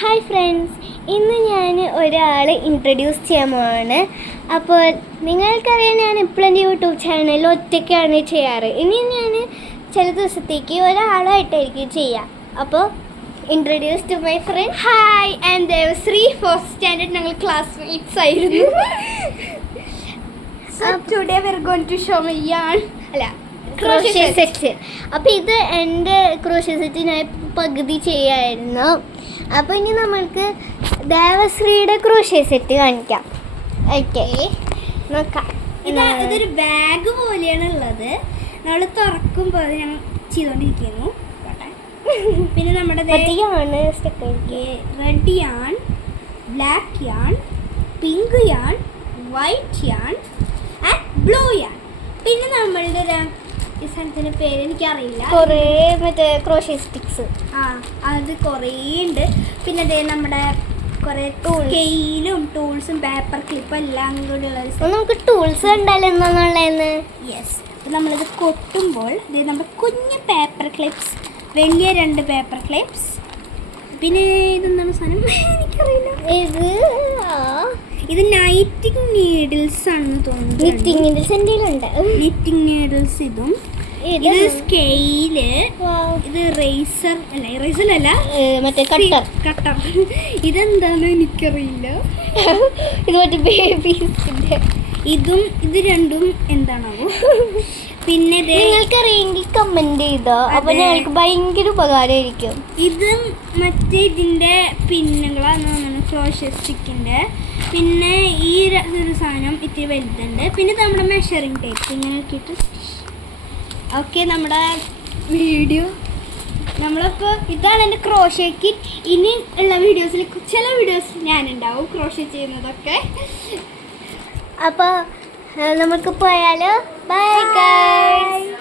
Hi friends, ഇന്ന് ഞാൻ ഒരാളെ ഇൻട്രൊഡ്യൂസ് ചെയ്യാൻ പോവാണ്. അപ്പോൾ നിങ്ങൾക്കറിയാം, ഞാൻ ഇപ്പോൾ എൻ്റെ യൂട്യൂബ് ചാനലിൽ ഒറ്റയ്ക്കാണ് ചെയ്യാറ്. ഇനി ഞാൻ ചില ദിവസത്തേക്ക് ഒരാളായിട്ടായിരിക്കും ചെയ്യുക. അപ്പോൾ introduce to my friend. Hi, and Devashree. Fourth standard ഞങ്ങൾ ക്ലാസ്മേറ്റ്സ് ആയിരുന്നു. So today we are going to show my yarn. Crochet set. അപ്പോൾ ഇത് എൻ്റെ ക്രോഷ്യ സെറ്റ് ഞാൻ പകുതി ചെയ്യായിരുന്നു. അപ്പോൾ ഇനി നമ്മൾക്ക് ദേവശ്രീയുടെ ക്രോഷ്യ സെറ്റ് കാണിക്കാം. ഓക്കെ, നോക്കാം. ഇതൊരു ബാഗ് പോലെയാണ് ഉള്ളത്. നമ്മൾ തുറക്കുമ്പോൾ അത് ഞങ്ങൾ ചെയ്തുകൊണ്ടിരിക്കുന്നു. പിന്നെ നമ്മുടെ red yarn, black yarn, pink yarn, white yarn and blue yarn. പിന്നെ നമ്മളുടെ ഈ സാധനത്തിൻ്റെ പേര് എനിക്കറിയില്ല. കുറേ മറ്റേ ക്രോഷ്യ സ്റ്റിക്സ്, അത് കുറേ ഉണ്ട്. പിന്നെ അതേ നമ്മുടെ കുറേ സ്കെയിലും ടൂൾസും പേപ്പർ ക്ലിപ്പും എല്ലാം കൂടി ഉള്ളത്. നമുക്ക് ടൂൾസ് കണ്ടാലും എന്താണെന്നുള്ളതെന്ന്. യെസ്, അപ്പോൾ നമ്മളിത് കൊട്ടുമ്പോൾ ഇത് നമ്മുടെ കുഞ്ഞ് പേപ്പർ ക്ലിപ്സ്, വലിയ 2 പേപ്പർ ക്ലിപ്സ്. പിന്നെ ഇതെന്താണ് സാധനം എനിക്കറിയില്ല. ഇത് നൈറ്റിംഗ് നീഡിൽസ് ആണെന്ന് തോന്നുന്നു. നിറ്റിംഗ് നീഡിൽസ് എൻ്റെ ഉണ്ട്. Knitting needles. ഇത് സ്കെയില്, ഇത് റേസർ അല്ല, ഇറേസറല്ല, മറ്റേ കട്ടർ. ഇതെന്താണെന്ന് എനിക്കറിയില്ല. ഇത് മറ്റേ ബേബീസിൻ്റെ. ഇത് രണ്ടും എന്താണാവോ. പിന്നെ നിങ്ങൾക്കറിയെങ്കിൽ കമൻറ്റ് ചെയ്തോ. അപ്പോൾ ഞങ്ങൾക്ക് ഭയങ്കര ഉപകാരമായിരിക്കും. ഇതും മറ്റേ ഇതിൻ്റെ പിന്നുകളാന്ന് തോന്നുന്നു, ക്രോഷ്യ സ്റ്റിക്കിൻ്റെ. പിന്നെ ഈ ഒരു സാധനം ഇത്തിരി വലുതുണ്ട്. പിന്നെ നമ്മുടെ മെഷറിംഗ് ടേപ്പ് ഇങ്ങനെ നോക്കിയിട്ട്. ഓക്കെ, നമ്മുടെ വീഡിയോ നമ്മളിപ്പോൾ ഇതാണ് എൻ്റെ ക്രോഷ്യ കിറ്റ്. ഇനി ഉള്ള വീഡിയോസിൽ ചില വീഡിയോസ് ഞാനുണ്ടാവും ക്രോഷ്യ ചെയ്യുന്നതൊക്കെ. അപ്പോൾ നമുക്ക് പോയാലോ. Bye guys.